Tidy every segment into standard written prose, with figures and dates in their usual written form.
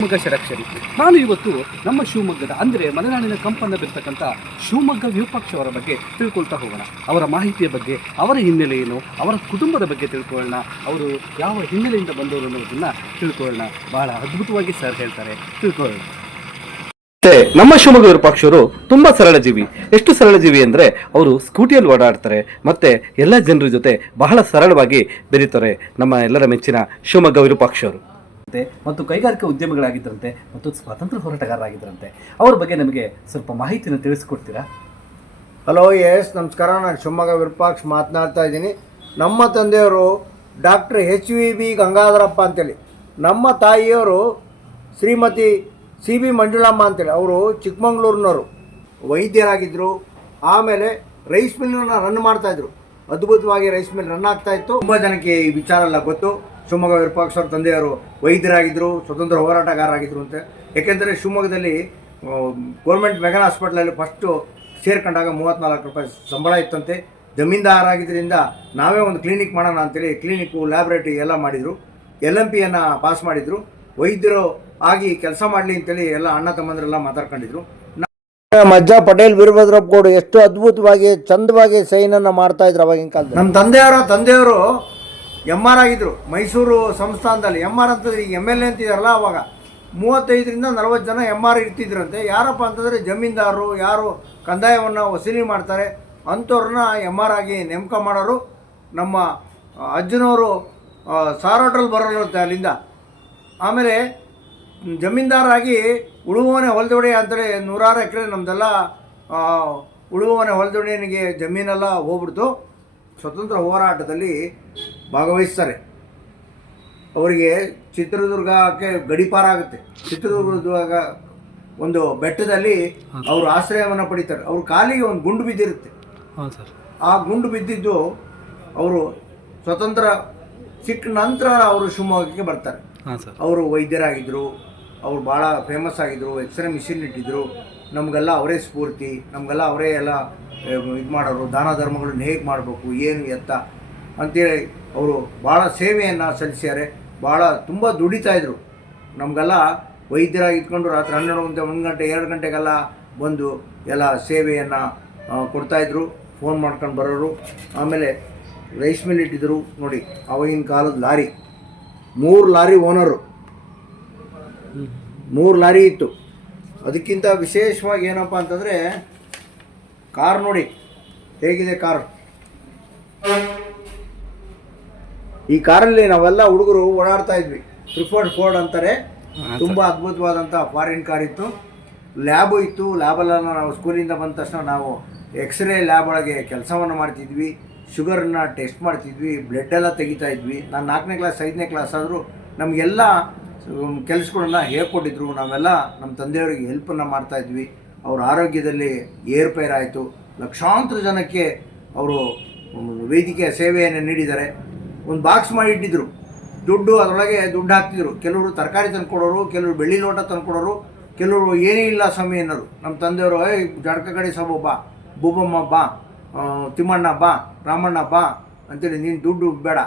ಶಿವಮೊಗ್ಗ ಷಡಕ್ಷರಿ. ನಾನು ಇವತ್ತು ನಮ್ಮ ಶಿವಮೊಗ್ಗದ ಅಂದರೆ ಮಲೆನಾಡಿನ ಕಂಪನ್ನು ಬಿರ್ತಕ್ಕಂಥ ಶಿವಮೊಗ್ಗ ವಿರೂಪಾಕ್ಷ ಅವರ ಬಗ್ಗೆ ತಿಳ್ಕೊಳ್ತಾ ಹೋಗೋಣ. ಅವರ ಮಾಹಿತಿಯ ಬಗ್ಗೆ, ಅವರ ಹಿನ್ನೆಲೆ ಏನು, ಅವರ ಕುಟುಂಬದ ಬಗ್ಗೆ ತಿಳ್ಕೊಳ್ಳೋಣ. ಅವರು ಯಾವ ಹಿನ್ನೆಲೆಯಿಂದ ಬಂದವರು ಅನ್ನೋದನ್ನು ತಿಳ್ಕೊಳ್ಳೋಣ. ಬಹಳ ಅದ್ಭುತವಾಗಿ ಸರ್ ಹೇಳ್ತಾರೆ, ತಿಳ್ಕೊಳ್ಳೋಣ. ಮತ್ತೆ ನಮ್ಮ ಶಿವಮೊಗ್ಗ ವಿರೂಪಾಕ್ಷರು ತುಂಬಾ ಸರಳ ಜೀವಿ. ಎಷ್ಟು ಸರಳ ಜೀವಿ ಅಂದರೆ ಅವರು ಸ್ಕೂಟಿಯಲ್ಲಿ ಓಡಾಡ್ತಾರೆ, ಮತ್ತೆ ಎಲ್ಲ ಜನರ ಜೊತೆ ಬಹಳ ಸರಳವಾಗಿ ಬೆರೀತಾರೆ. ನಮ್ಮ ಎಲ್ಲರ ಮೆಚ್ಚಿನ ಶಿವಮೊಗ್ಗ ವಿರೂಪಾಕ್ಷರು ಮತ್ತು ಕೈಗಾರಿಕಾ ಉದ್ಯಮಿಗಳಾಗಿದ್ದರಂತೆ ಮತ್ತು ಸ್ವಾತಂತ್ರ್ಯ ಹೋರಾಟಗಾರರಾಗಿದ್ದರಂತೆ. ಅವ್ರ ಬಗ್ಗೆ ನಮಗೆ ಸ್ವಲ್ಪ ಮಾಹಿತಿನ ತಿಳಿಸ್ಕೊಡ್ತೀರಾ? ಹಲೋ, ಎಸ್ ನಮಸ್ಕಾರ. ನಾನು ಶಿವಮೊಗ್ಗ ವಿರೂಪಾಕ್ಷ ಮಾತನಾಡ್ತಾ ಇದ್ದೀನಿ. ನಮ್ಮ ತಂದೆಯವರು ಡಾಕ್ಟರ್ HVB ಗಂಗಾಧರಪ್ಪ ಅಂತೇಳಿ, ನಮ್ಮ ತಾಯಿಯವರು ಶ್ರೀಮತಿ CB ಮಂಜುಳಮ್ಮ ಅಂತೇಳಿ, ಅವರು ಚಿಕ್ಕಮಂಗ್ಳೂರಿನವರು ವೈದ್ಯರಾಗಿದ್ದರು. ಆಮೇಲೆ ರೈಸ್ ಮಿಲ್ಲನ್ನು ರನ್ ಮಾಡ್ತಾಯಿದ್ರು. ಅದ್ಭುತವಾಗಿ ರೈಸ್ ಮಿಲ್ ರನ್ ಆಗ್ತಾಯಿತ್ತು. ತುಂಬ ಜನಕ್ಕೆ ಈ ವಿಚಾರ ಎಲ್ಲ ಗೊತ್ತು. ಶಿವಮೊಗ್ಗ ವಿರೂಪಾಕ್ಷ ಅವ್ರ ತಂದೆಯವರು ವೈದ್ಯರಾಗಿದ್ದರು, ಸ್ವತಂತ್ರ ಹೋರಾಟಗಾರರಾಗಿದ್ದರು ಅಂತ. ಏಕೆಂದರೆ ಶಿವಮೊಗ್ಗದಲ್ಲಿ ಗೌರ್ಮೆಂಟ್ ಮೆಗನ್ ಹಾಸ್ಪಿಟ್ಲಲ್ಲಿ ಫಸ್ಟು ಸೇರ್ಕೊಂಡಾಗ 34 ರೂಪಾಯಿ ಸಂಬಳ ಇತ್ತಂತೆ. ಜಮೀನ್ದಾರಾಗಿದ್ದರಿಂದ ನಾವೇ ಒಂದು ಕ್ಲಿನಿಕ್ ಮಾಡೋಣ ಅಂತೇಳಿ ಕ್ಲಿನಿಕ್ಕು, ಲ್ಯಾಬ್ರೇಟರಿ ಎಲ್ಲ ಮಾಡಿದರು. LMPಯನ್ನು ಪಾಸ್ ಮಾಡಿದರು. ವೈದ್ಯರು ಆಗಿ ಕೆಲಸ ಮಾಡಲಿ ಅಂತೇಳಿ ಎಲ್ಲ ಅಣ್ಣ ತಮ್ಮಂದರೆಲ್ಲ ಮಾತಾಡ್ಕೊಂಡಿದ್ರು. ಮಜ್ಜ ಪಟೇಲ್ ವೀರಭದ್ರಪ್ಪ ಗೌಡ ಎಷ್ಟು ಅದ್ಭುತವಾಗಿ ಚಂದವಾಗಿ ಸೈನನ್ನು ಮಾಡ್ತಾಯಿದ್ರು ಅವಾಗಿನ ಕಾಲದಲ್ಲಿ. ನಮ್ಮ ತಂದೆಯವರು MR ಆಗಿದ್ದರು ಮೈಸೂರು ಸಂಸ್ಥಾನದಲ್ಲಿ. MR ಅಂತಂದ್ರೆ ಈಗ MLA ಅಂತಿದಾರಲ್ಲ, ಅವಾಗ 35ರಿಂದ 40 ಜನ MR ಇರ್ತಿದ್ರಂತೆ. ಯಾರಪ್ಪ ಅಂತಂದರೆ ಜಮೀನ್ದಾರರು, ಯಾರು ಕಂದಾಯವನ್ನು ವಸೂಲಿ ಮಾಡ್ತಾರೆ ಅಂಥವ್ರನ್ನ MR ಆಗಿ ನೇಮಕ ಮಾಡೋರು. ನಮ್ಮ ಅಜ್ಜನವರು ಸಾರೋಟ್ರಲ್ಲಿ ಬರೋರಂತೆ ಅಲ್ಲಿಂದ. ಆಮೇಲೆ ಜಮೀನ್ದಾರಾಗಿ ಉಳುವವನೇ ಹೊಲದೊಡೆ ಅಂತೇಳಿ 100 ಎಕರೆ ನಮ್ಮದೆಲ್ಲ ಉಳುವವನೇ ಹೊಲದೊಡೆಯನಿಗೆ ಜಮೀನೆಲ್ಲ ಹೋಗ್ಬಿಡ್ತು. ಸ್ವತಂತ್ರ ಹೋರಾಟದಲ್ಲಿ ಭಾಗವಹಿಸ್ತಾರೆ. ಅವರಿಗೆ ಚಿತ್ರದುರ್ಗಕ್ಕೆ ಗಡಿಪಾರ ಆಗುತ್ತೆ. ಚಿತ್ರದುರ್ಗದಾಗ ಒಂದು ಬೆಟ್ಟದಲ್ಲಿ ಅವರು ಆಶ್ರಯವನ್ನು ಪಡಿತಾರೆ. ಅವ್ರ ಕಾಲಿಗೆ ಒಂದು ಗುಂಡು ಬಿದ್ದಿರುತ್ತೆ. ಆ ಗುಂಡು ಬಿದ್ದಿದ್ದು ಅವರು ಸ್ವತಂತ್ರ ಸಿಕ್ಕ ನಂತರ ಅವರು ಶಿವಮೊಗ್ಗಕ್ಕೆ ಬರ್ತಾರೆ. ಅವರು ವೈದ್ಯರಾಗಿದ್ದರು. ಅವರು ಭಾಳ ಫೇಮಸ್ ಆಗಿದ್ದರು. ಎಕ್ಸ್ರೇ ಮಿಷಿನ್ ಇಟ್ಟಿದ್ದರು. ನಮಗೆಲ್ಲ ಅವರೇ ಸ್ಫೂರ್ತಿ. ನಮಗೆಲ್ಲ ಅವರೇ ಎಲ್ಲ ಇದು ಮಾಡೋರು. ದಾನ ಧರ್ಮಗಳನ್ನ ಹೇಗೆ ಮಾಡಬೇಕು, ಏನು ಎತ್ತ ಅಂತೇಳಿ ಅವರು ಭಾಳ ಸೇವೆಯನ್ನು ಸಲ್ಲಿಸ್ಯಾರೆ. ಭಾಳ ತುಂಬ ದುಡಿತಾಯಿದ್ರು. ನಮಗೆಲ್ಲ ವೈದ್ಯರಾಗಿ ಇಟ್ಕೊಂಡು ರಾತ್ರಿ 12 ಗಂಟೆ, 1 ಗಂಟೆ, 2 ಗಂಟೆಗೆಲ್ಲ ಬಂದು ಎಲ್ಲ ಸೇವೆಯನ್ನು ಕೊಡ್ತಾಯಿದ್ರು. ಫೋನ್ ಮಾಡ್ಕೊಂಡು ಬರೋರು. ಆಮೇಲೆ ರೈಸ್ ಮಿಲ್ ಇಟ್ಟಿದ್ದರು. ನೋಡಿ, ಆವಾಗಿನ ಕಾಲದ ಲಾರಿ 3 ಲಾರಿ ಓನರು, 3 ಲಾರಿ ಇತ್ತು. ಅದಕ್ಕಿಂತ ವಿಶೇಷವಾಗಿ ಏನಪ್ಪ ಅಂತಂದರೆ ಕಾರ್ ನೋಡಿ ಹೇಗಿದೆ ಕಾರ್. ಈ ಕಾರಲ್ಲಿ ನಾವೆಲ್ಲ ಹುಡುಗರು ಓಡಾಡ್ತಾ ಇದ್ವಿ. ಪ್ರಿಫರ್ಡ್ ಫೋರ್ಡ್ ಅಂತಾರೆ. ತುಂಬ ಅದ್ಭುತವಾದಂಥ ಫಾರಿನ್ ಕಾರ್ ಇತ್ತು. ಲ್ಯಾಬು ಇತ್ತು. ಲ್ಯಾಬೆಲ್ಲ ನಾವು ಸ್ಕೂಲಿಂದ ಬಂದ ತಕ್ಷಣ ನಾವು ಎಕ್ಸ್ರೇ ಲ್ಯಾಬ್ ಒಳಗೆ ಕೆಲಸವನ್ನು ಮಾಡ್ತಿದ್ವಿ. ಶುಗರನ್ನ ಟೆಸ್ಟ್ ಮಾಡ್ತಿದ್ವಿ, ಬ್ಲಡ್ ಎಲ್ಲ ತೆಗಿತಾ ಇದ್ವಿ. ನಾನು 4ನೇ ಕ್ಲಾಸ್ 5ನೇ ಕ್ಲಾಸ್ ಆದರೂ ನಮಗೆಲ್ಲ ಕೆಲಸಗಳನ್ನ ಹೇಳ್ಕೊಟ್ಟಿದ್ರು. ನಾವೆಲ್ಲ ನಮ್ಮ ತಂದೆಯವರಿಗೆ ಹೆಲ್ಪನ್ನು ಮಾಡ್ತಾಯಿದ್ವಿ. ಅವ್ರ ಆರೋಗ್ಯದಲ್ಲಿ ಏರ್ಪೇರ್ ಆಯಿತು. ಲಕ್ಷಾಂತರ ಜನಕ್ಕೆ ಅವರು ವೈದ್ಯಕೀಯ ಸೇವೆಯನ್ನು ನೀಡಿದ್ದಾರೆ. ಒಂದು ಬಾಕ್ಸ್ ಮಾಡಿ ಇಟ್ಟಿದ್ರು. ದುಡ್ಡು ಅದರೊಳಗೆ ದುಡ್ಡು ಹಾಕ್ತಿದ್ರು. ಕೆಲವರು ತರಕಾರಿ ತಂದುಕೊಡೋರು, ಕೆಲವರು ಬೆಳ್ಳಿ ಲೋಟ ತಂದುಕೊಡೋರು, ಕೆಲವರು ಏನೇ ಇಲ್ಲ ಸ್ವಾಮಿ ಅನ್ನೋರು. ನಮ್ಮ ತಂದೆಯವರು ಜಡ್ಕ ಕಡೆ ಸಬು ಬಾ, ಬೂಬಮ್ಮ ಬಾ, ತಿಮ್ಮಣ್ಣ ಬಾ, ರಾಮಣ್ಣ ಬಾ ಅಂತೇಳಿ, ನೀನು ದುಡ್ಡು ಬೇಡ,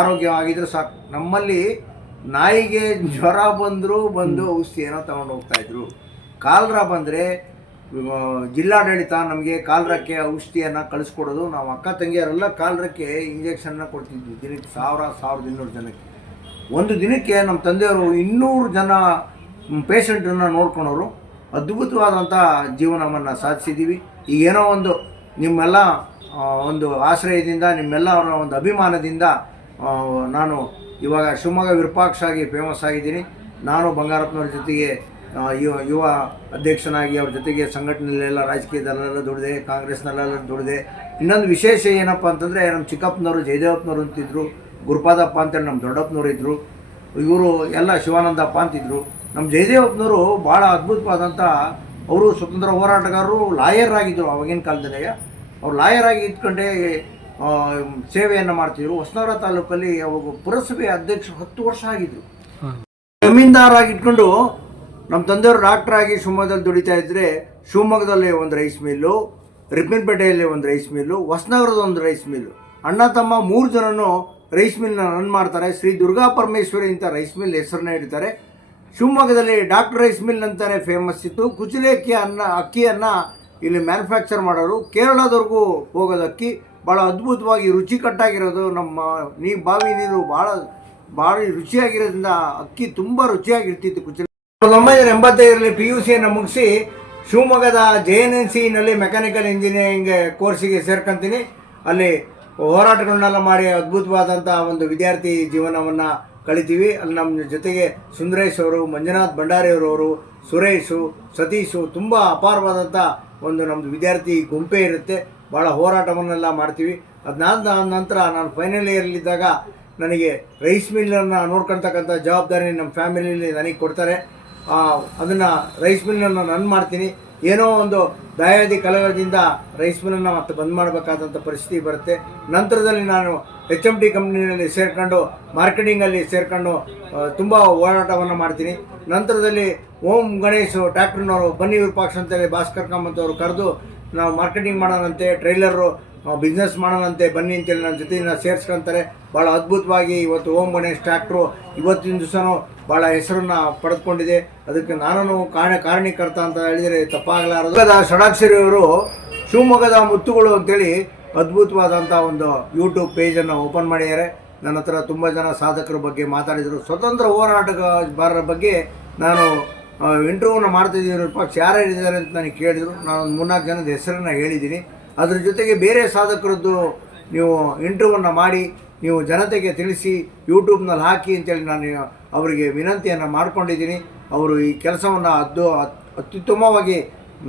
ಆರೋಗ್ಯವಾಗಿದ್ದರೆ ಸಾಕು. ನಮ್ಮಲ್ಲಿ ನಾಯಿಗೆ ಜ್ವರ ಬಂದು ಔಷಧಿ ಏನೋ ತೊಗೊಂಡು ಹೋಗ್ತಾಯಿದ್ರು. ಕಾಲ್ರ ಬಂದರೆ ಜಿಲ್ಲಾಡಳಿತ ನಮಗೆ ಕಾಲ್ರಕ್ಕೆ ಔಷಧಿಯನ್ನು ಕಳಿಸ್ಕೊಡೋದು. ನಾವು ಅಕ್ಕ ತಂಗಿಯರೆಲ್ಲ ಕಾಲ್ರಕ್ಕೆ ಇಂಜೆಕ್ಷನ್ನ ಕೊಡ್ತಿದ್ವಿ. ದಿನಕ್ಕೆ 1200 ಜನಕ್ಕೆ. ಒಂದು ದಿನಕ್ಕೆ ನಮ್ಮ ತಂದೆಯವರು 200 ಜನ ಪೇಷಂಟನ್ನು ನೋಡ್ಕೊಳೋರು. ಅದ್ಭುತವಾದಂಥ ಜೀವನವನ್ನು ಸಾಧಿಸಿದ್ದೀವಿ. ಈಗೇನೋ ಒಂದು ನಿಮ್ಮೆಲ್ಲ ಒಂದು ಆಶ್ರಯದಿಂದ, ನಿಮ್ಮೆಲ್ಲರ ಒಂದು ಅಭಿಮಾನದಿಂದ ನಾನು ಇವಾಗ ಶಿವಮೊಗ್ಗ ವಿರೂಪಾಕ್ಷ ಆಗಿ ಫೇಮಸ್ ಆಗಿದ್ದೀನಿ. ನಾನು ಬಂಗಾರಪ್ಪನವ್ರ ಜೊತೆಗೆ ಯುವ ಅಧ್ಯಕ್ಷನಾಗಿ ಅವ್ರ ಜೊತೆಗೆ ಸಂಘಟನೆಯಲ್ಲೆಲ್ಲ, ರಾಜಕೀಯದಲ್ಲೆಲ್ಲ ದುಡಿದೆ, ಕಾಂಗ್ರೆಸ್ನಲ್ಲೆಲ್ಲ ದುಡಿದೆ. ಇನ್ನೊಂದು ವಿಶೇಷ ಏನಪ್ಪ ಅಂತಂದರೆ, ನಮ್ಮ ಚಿಕ್ಕಪ್ಪನವರು ಜಯದೇವಪ್ಪನವರು ಅಂತಿದ್ರು, ಗುರುಪಾದಪ್ಪ ಅಂತೇಳಿ ನಮ್ಮ ದೊಡ್ಡಪ್ಪನವರು ಇದ್ದರು. ಇವರು ಎಲ್ಲ ಶಿವಾನಂದಪ್ಪ ಅಂತಿದ್ರು. ನಮ್ಮ ಜಯದೇವಪ್ಪನವರು ಭಾಳ ಅದ್ಭುತವಾದಂಥ, ಅವರು ಸ್ವತಂತ್ರ ಹೋರಾಟಗಾರರು, ಲಾಯರ್ ಆಗಿದ್ದರು ಆವಾಗಿನ ಕಾಲದಲ್ಲೇ. ಅವ್ರು ಲಾಯರ್ ಆಗಿ ಇದ್ಕೊಂಡೇ ಸೇವೆಯನ್ನು ಮಾಡ್ತಿದ್ರು. ಹೊಸನಗರ ತಾಲೂಕಲ್ಲಿ ಅವಾಗ ಪುರಸಭೆ ಅಧ್ಯಕ್ಷ 10 ವರ್ಷ ಆಗಿದ್ದರು. ಜಮೀನ್ದಾರಾಗಿ ಇಟ್ಕೊಂಡು ನಮ್ಮ ತಂದೆಯವರು ಡಾಕ್ಟ್ರಾಗಿ ಶಿವಮೊಗ್ಗದಲ್ಲಿ ದುಡಿತಾ ಇದ್ದರೆ, ಶಿವಮೊಗ್ಗದಲ್ಲಿ ಒಂದು ರೈಸ್ ಮಿಲ್ಲು, ರಿಪ್ಪನ್ಪೇಟೆಯಲ್ಲಿ ಒಂದು ರೈಸ್ ಮಿಲ್ಲು, ಹೊಸನಗರದ ಒಂದು ರೈಸ್ ಮಿಲ್ಲು. ಅಣ್ಣ ತಮ್ಮ 3 ಜನನು ರೈಸ್ ಮಿಲ್ನ ರನ್ ಮಾಡ್ತಾರೆ. ಶ್ರೀ ದುರ್ಗಾ ಪರಮೇಶ್ವರಿ ಅಂತ ರೈಸ್ ಮಿಲ್ ಹೆಸರನ್ನ ಇಡ್ತಾರೆ. ಶಿವಮೊಗ್ಗದಲ್ಲಿ ಡಾಕ್ಟರ್ ರೈಸ್ ಮಿಲ್ ಅಂತಾನೆ ಫೇಮಸ್ ಇತ್ತು. ಕುಚಲೇಕಿ ಅಕ್ಕಿಯನ್ನು ಇಲ್ಲಿ ಮ್ಯಾನುಫ್ಯಾಕ್ಚರ್ ಮಾಡೋರು. ಕೇರಳದವರೆಗೂ ಹೋಗೋದು ಅಕ್ಕಿ ಭಾಳ ಅದ್ಭುತವಾಗಿ ರುಚಿಕಟ್ಟಾಗಿರೋದು. ನಮ್ಮ ಬಾವಿ ನೀರು ಭಾಳ ರುಚಿಯಾಗಿರೋದ್ರಿಂದ ಅಕ್ಕಿ ತುಂಬ ರುಚಿಯಾಗಿರ್ತಿತ್ತು ಕುಚಲೇಕಿ. 1985ರಲ್ಲಿ PUCಯನ್ನು ಮುಗಿಸಿ ಶಿವಮೊಗ್ಗದ JNNCನಲ್ಲಿ ಮೆಕ್ಯಾನಿಕಲ್ ಇಂಜಿನಿಯರಿಂಗ್ ಕೋರ್ಸಿಗೆ ಸೇರ್ಕೊಂತೀನಿ. ಅಲ್ಲಿ ಹೋರಾಟಗಳನ್ನೆಲ್ಲ ಮಾಡಿ ಅದ್ಭುತವಾದಂಥ ಒಂದು ವಿದ್ಯಾರ್ಥಿ ಜೀವನವನ್ನು ಕಳಿತೀವಿ. ಅಲ್ಲಿ ನಮ್ಮ ಜೊತೆಗೆ ಸುಂದರೇಶ್ ಅವರು, ಮಂಜುನಾಥ್ ಭಂಡಾರಿಯವರವರು, ಸುರೇಶು, ಸತೀಶು, ತುಂಬ ಅಪಾರವಾದಂಥ ಒಂದು ನಮ್ಮದು ವಿದ್ಯಾರ್ಥಿ ಗುಂಪೇ ಇರುತ್ತೆ. ಭಾಳ ಹೋರಾಟವನ್ನೆಲ್ಲ ಮಾಡ್ತೀವಿ. ಅದಾದ ನಂತರ ನಾನು ಫೈನಲ್ ಇಯರ್ಲಿದ್ದಾಗ ನನಗೆ ರೈಸ್ ಮಿಲ್ಲನ್ನು ನೋಡ್ಕೊಳ್ತಕ್ಕಂಥ ಜವಾಬ್ದಾರಿ ನಮ್ಮ ಫ್ಯಾಮಿಲಿಯಲ್ಲಿ ನನಗೆ ಕೊಡ್ತಾರೆ. ಅದನ್ನು ರೈಸ್ ಮಿಲ್ಲನ್ನು ನಾನು ಮಾಡ್ತೀನಿ. ಏನೋ ಒಂದು ದಯಾದಿ ಕಲವರದಿಂದ ರೈಸ್ ಮಿಲ್ಲನ್ನು ಮತ್ತೆ ಬಂದ್ ಮಾಡಬೇಕಾದಂಥ ಪರಿಸ್ಥಿತಿ ಬರುತ್ತೆ. ನಂತರದಲ್ಲಿ ನಾನು HMT ಕಂಪ್ನಿಯಲ್ಲಿ ಸೇರ್ಕೊಂಡು ಮಾರ್ಕೆಟಿಂಗಲ್ಲಿ ಸೇರ್ಕೊಂಡು ತುಂಬ ಹೋರಾಟವನ್ನು ಮಾಡ್ತೀನಿ. ನಂತರದಲ್ಲಿ ಓಂ ಗಣೇಶ್ ಟ್ಯಾಕ್ಟ್ರಿನವರು ಬನ್ನಿ ವಿರೂಪಾಕ್ಷ ಅಂತೇಳಿ ಭಾಸ್ಕರ್ ಕಾಮತ್ ಅವರು ಕರೆದು ನಾವು ಮಾರ್ಕೆಟಿಂಗ್ ಮಾಡೋಣಂತೆ, ಟ್ರೈಲರು ಬಿಸ್ನೆಸ್ ಮಾಡೋಣಂತೆ ಬನ್ನಿ ಅಂತೇಳಿ ನನ್ನ ಜೊತೆಯನ್ನು ಸೇರಿಸ್ಕೊತಾರೆ. ಭಾಳ ಅದ್ಭುತವಾಗಿ ಇವತ್ತು ಓಂ ಗಣೇಶ್ ಟ್ಯಾಕ್ಟ್ರು ಇವತ್ತಿನ ದಿವಸನೂ ಭಾಳ ಹೆಸರನ್ನು ಪಡೆದುಕೊಂಡಿದೆ. ಅದಕ್ಕೆ ನಾನು ಕಾರಣೀಕರ್ತ ಅಂತ ಹೇಳಿದರೆ ತಪ್ಪಾಗಲಾರದು. ಷಡಾಕ್ಷರಿಯವರು ಶಿವಮೊಗ್ಗದ ಮುತ್ತುಗಳು ಅಂತೇಳಿ ಅದ್ಭುತವಾದಂಥ ಒಂದು ಯೂಟ್ಯೂಬ್ ಪೇಜನ್ನು ಓಪನ್ ಮಾಡಿದ್ದಾರೆ. ನನ್ನ ಹತ್ರ ತುಂಬ ಜನ ಸಾಧಕರ ಬಗ್ಗೆ ಮಾತಾಡಿದರು. ಸ್ವತಂತ್ರ ಹೋರಾಟಗಾರರ ಬಗ್ಗೆ ನಾನು ಇಂಟರ್ವ್ಯೂನ ಮಾಡ್ತಾಯಿದ್ದೀನಿ. ಪಕ್ಷ ಯಾರು ಹೇಳಿದ್ದಾರೆ ಅಂತ ನನಗೆ ಕೇಳಿದರು. ನಾನು 3-4 ಜನದ ಹೆಸರನ್ನು ಹೇಳಿದ್ದೀನಿ. ಅದ್ರ ಜೊತೆಗೆ ಬೇರೆ ಸಾಧಕರದ್ದು ನೀವು ಇಂಟರ್ವ್ಯೂವನ್ನು ಮಾಡಿ ನೀವು ಜನತೆಗೆ ತಿಳಿಸಿ ಯೂಟ್ಯೂಬ್ನಲ್ಲಿ ಹಾಕಿ ಅಂತೇಳಿ ನಾನು ಅವರಿಗೆ ವಿನಂತಿಯನ್ನು ಮಾಡ್ಕೊಂಡಿದ್ದೀನಿ. ಅವರು ಈ ಕೆಲಸವನ್ನು ಅತ್ಯುತ್ತಮವಾಗಿ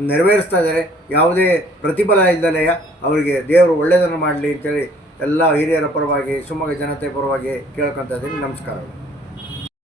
ನೆರವೇರಿಸ್ತಾ ಇದ್ದಾರೆ. ಯಾವುದೇ ಪ್ರತಿಫಲ ಇಲ್ಲದೆಯೇ ಅವರಿಗೆ ದೇವರು ಒಳ್ಳೆಯದನ್ನು ಮಾಡಲಿ ಅಂತೇಳಿ ಎಲ್ಲ ಹಿರಿಯರ ಪರವಾಗಿ, ಶಿವಮೊಗ್ಗ ಜನತೆ ಪರವಾಗಿ ಕೇಳ್ಕೊತಾ ಇದ್ದೀನಿ. ನಮಸ್ಕಾರ.